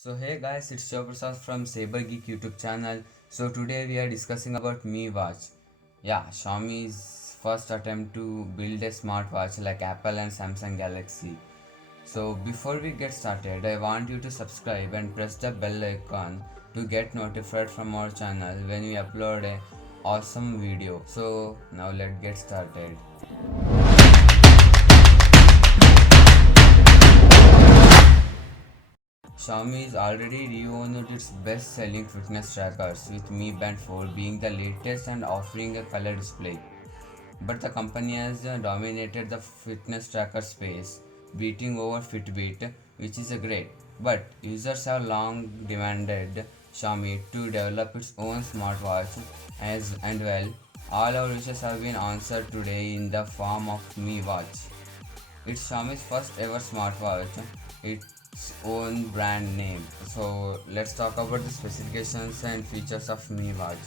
So hey guys, it's Shiv Prasad from Saber Geek YouTube channel. So today we are discussing about Mi Watch. Yeah, Xiaomi's first attempt to build a smartwatch like Apple and Samsung Galaxy. So before we get started, I want you to subscribe and press the bell icon to get notified from our channel when we upload a awesome video. So now let's get started. Xiaomi is already reowned its best-selling fitness trackers, with Mi Band 4 being the latest and offering a color display. But the company has dominated the fitness tracker space, beating over Fitbit, which is a great. But users have long demanded Xiaomi to develop its own smartwatch, and well, all our wishes have been answered today in the form of Mi Watch. It's Xiaomi's first ever smartwatch, its own brand name. So let's talk about the specifications and features of Mi Watch.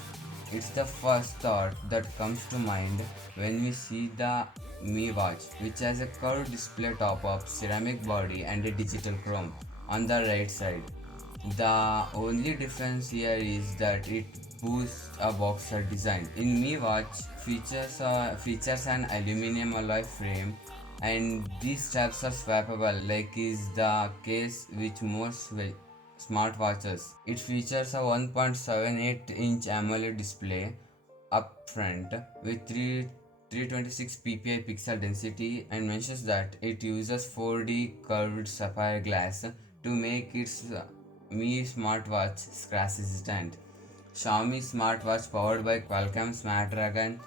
It's the first thought that comes to mind when we see the Mi Watch, which has a curved display top of ceramic body and a digital chrome on the right side. The only difference here is that it boosts a boxer design. In Mi Watch, features an aluminum alloy frame, and these straps are swappable, like is the case with most smartwatches. It features a 1.78-inch AMOLED display up front with 326 ppi pixel density, and mentions that it uses 4D curved sapphire glass to make its Mi smartwatch scratch resistant. Xiaomi smartwatch powered by Qualcomm Snapdragon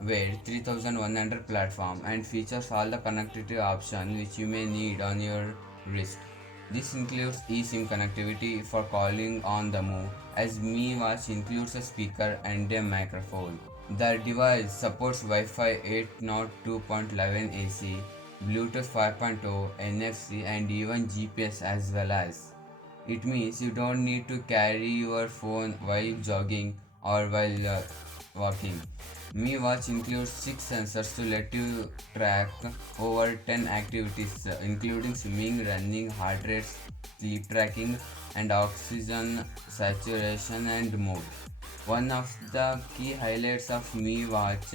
Wear 3100 platform and features all the connectivity options which you may need on your wrist. This includes eSIM connectivity for calling on the move, as Mi Watch includes a speaker and a microphone. The device supports Wi-Fi 802.11 AC, Bluetooth 5.0, NFC, and even GPS as well as. It means you don't need to carry your phone while jogging or while walking. Mi Watch includes 6 sensors to let you track over 10 activities, including swimming, running, heart rate, sleep tracking, and oxygen saturation and more. One of the key highlights of Mi Watch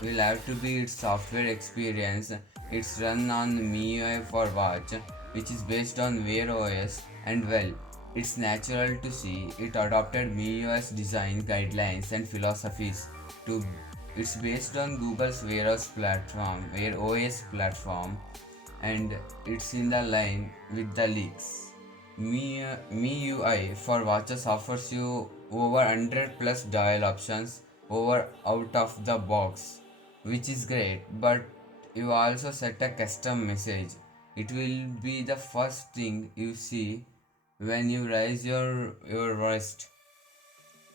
will have to be its software experience. It's run on MIUI for Watch, which is based on Wear OS, and well, it's natural to see it adopted MIUI's design guidelines and philosophies to. It's based on Google's Wear OS platform, and it's in the line with the leaks. MIUI for watches offers you over 100 plus dial options over out of the box, which is great, but you also set a custom message. It will be the first thing you see when you raise your wrist.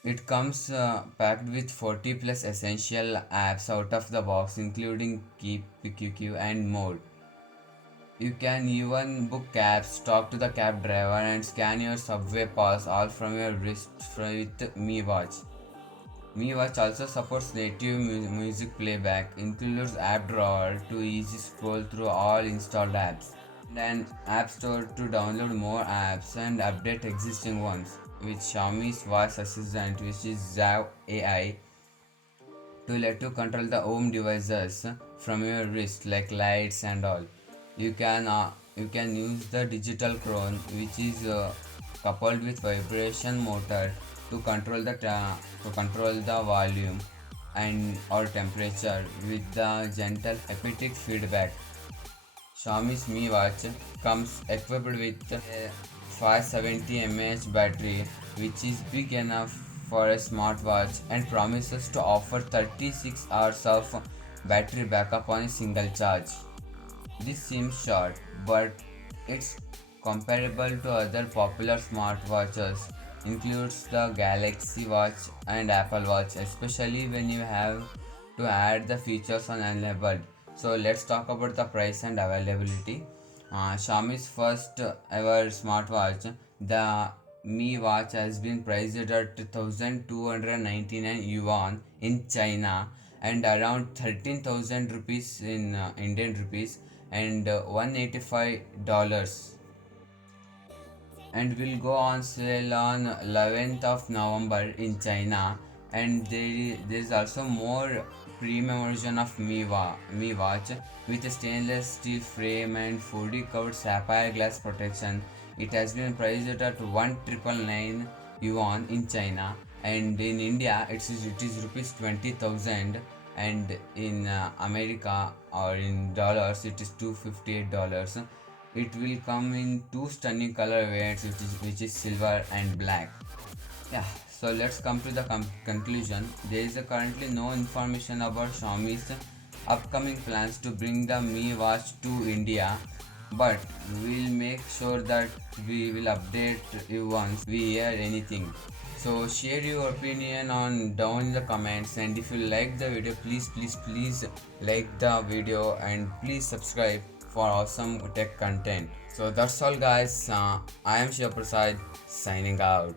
It comes packed with 40 plus essential apps out of the box, including Keep, QQ, and more. You can even book cabs, talk to the cab driver, and scan your subway pass all from your wrist with Mi Watch. Mi Watch also supports native music playback, includes app drawer to easy scroll through all installed apps, and an app store to download more apps and update existing ones, with Xiaomi's voice assistant, which is Zav AI, to let you control the home devices from your wrist like lights and all. You can use the digital crown, which is coupled with vibration motor to control the volume and or temperature with the gentle haptic feedback. Xiaomi's Mi Watch comes equipped with a 570 mAh battery, which is big enough for a smartwatch and promises to offer 36 hours of battery backup on a single charge. This seems short, but it's comparable to other popular smartwatches, includes the Galaxy Watch and Apple Watch, especially when you have to add the features on enabled. So let's talk about the price and availability. Xiaomi's first ever smartwatch, the Mi Watch, has been priced at 1299 yuan in China and around 13,000 rupees in Indian rupees and $185 and will go on sale on 11th of November in China. And there is also more premium version of Mi Watch with a stainless steel frame and fully covered sapphire glass protection. It has been priced at 1,999 yuan in China, and in India it is rupees 20,000, and in America or in dollars it is $258. It will come in two stunning color variants, which is silver and black. Yeah, so let's come to the conclusion. There is currently no information about Xiaomi's upcoming plans to bring the Mi Watch to India, but we'll make sure that we will update you once we hear anything. So share your opinion on down in the comments, and if you like the video, please like the video and please subscribe for awesome tech content. So that's all guys. I am Shiva Prasad signing out.